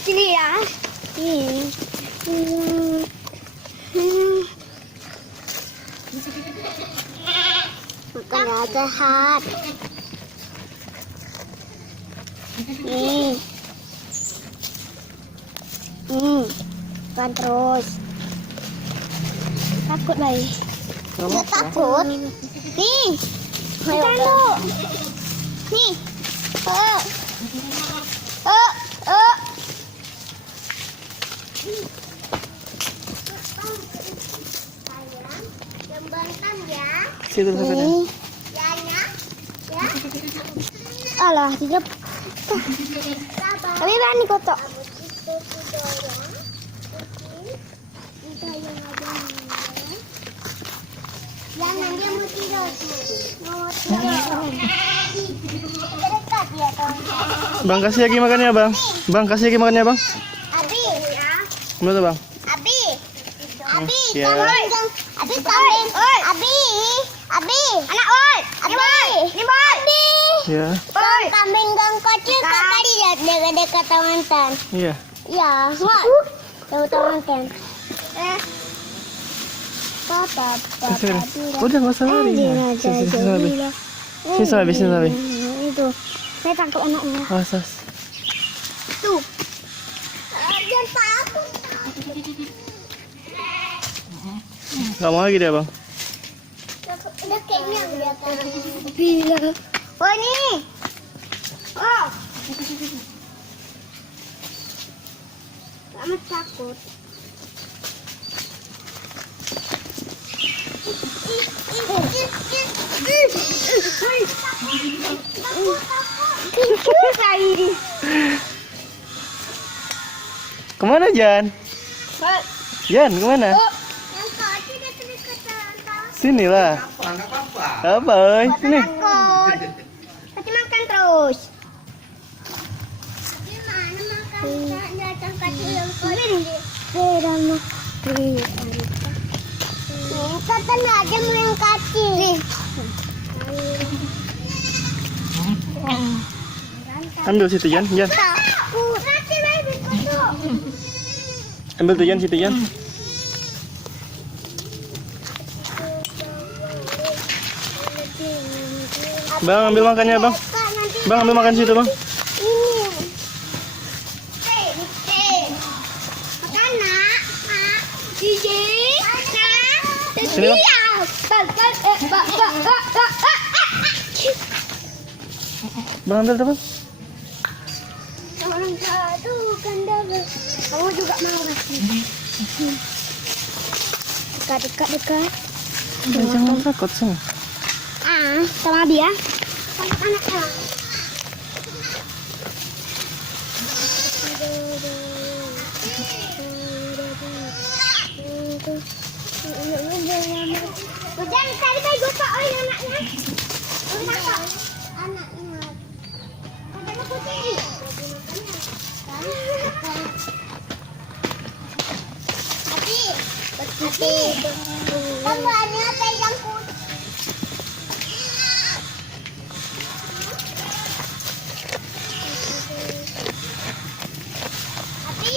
Sini ya. Makan sehat. Makan terus. Takut lagi. Nggak takut. Nih. Makan lu. Nih. Jembatan ya. Situ sana. Ya. Alah, tidak. Tapi berani kotok. Jangan dia mau tidur. Dekat dia tuh. Bang, kasih lagi makannya, Bang. Bang, kasih lagi makannya, Bang. Abi, Mana tuh, Bang? Abi, Abi, Ya. Abi, kambing, Abi, anak oi, Abi, Abi, Ya. kambing gang kecil kakak lihat dekat teman-teman. Iya. Ya, mak, teman-teman. Papa, Kasih lagi. Udah nggak usah lari. Sini sabi. Itu, saya tangkap anaknya. Asas. Tuh. Jangan takut. Nggak mau lagi dia, Bang. Udah kenyang dia. Bila. Oh ini. Oh. Amat takut. Kemana, Jan? Jan, kemana? Sini lah. Apa, oi? Sini. Kasih makan terus. Gimana makan? Datang kasih yang kata aja main kaki. Ambil situ, Jan. Ambil tuh, Jan, situ, Jan. Bang, ambil makannya, Bang. Bang, ambil makan situ, Bang. Sini, Bang. Bang, ambil tuh, Bang. Kamu juga mau kasih. Dekat. Jangan takut, Seng. Sama dia. Sama anaknya. Hujan tadi bayi gue pak anaknya. Anaknya. Katanya putih. Tapi tambahnya pegang putih. Tapi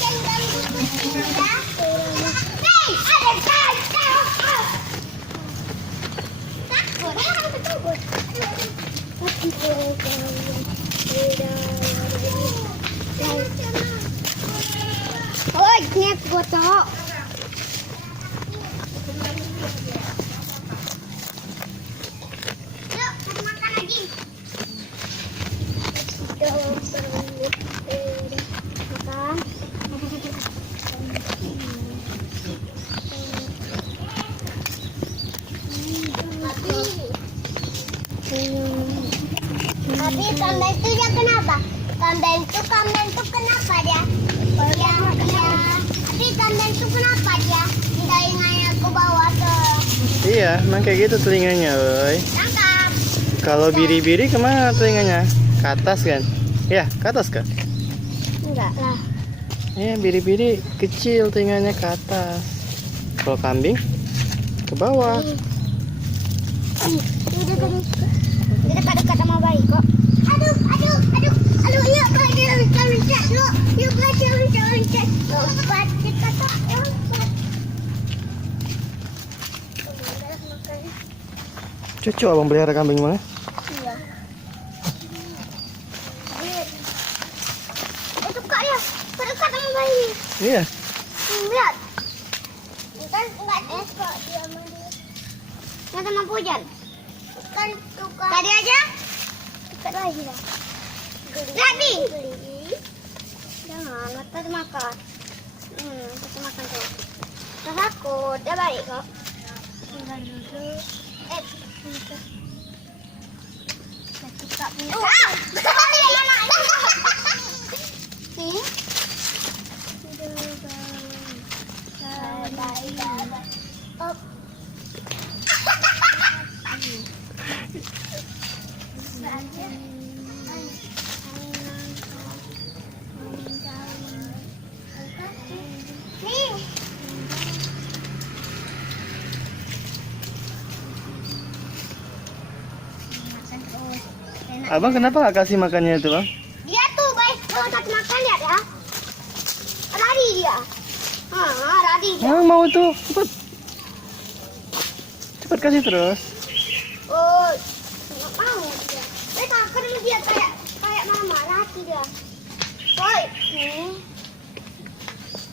jangan ganggu kucing ya. Hei, ada takut. Oh, niat foto. Yuk, makan lagi. Makan. Tapi kambing itu dia kenapa? Kambing itu kenapa dia? Tapi kambing itu kenapa dia? Telinganya ke bawah ke. Iya, emang kayak gitu telinganya, oi. Tangkap. Kalau biri-biri kemana telinganya? Ke atas kan? Ya, ke atas kan? Enggak lah. Iya, biri-biri kecil telinganya ke atas. Kalau kambing ke bawah. Dia dekat-dekat sama bayi kok. Aduh, yuk belajar loncat-loncat lu. Yuk belajar loncat-loncat. Lompat, kita tak lompat. Cocok abang pelihara kambing mah. Iya. Itu kak ya, dekat sama bayi. Iya. Lihat. Kan enggak kok dia mandi. Nggak sama hujan. Kan tukar. Tadi aja. Dekat lagi lah. Tadi. Jangan, mata makan. Kita makan tuh. Tak takut, dia baik kok. Tinggal dulu. Kita punya. Nih. Oh. Abang kenapa gak kasih makannya itu, Bang? Dia tuh guys, kalau tak makan lihat ya. Lari dia. Lari dia. Mau tuh, cepat. Cepat kasih terus. Oh, nggak mau dia. Takut sama dia kayak mama lari dia. Woi,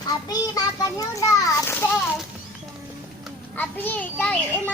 Abi makannya udah habis. Abi cari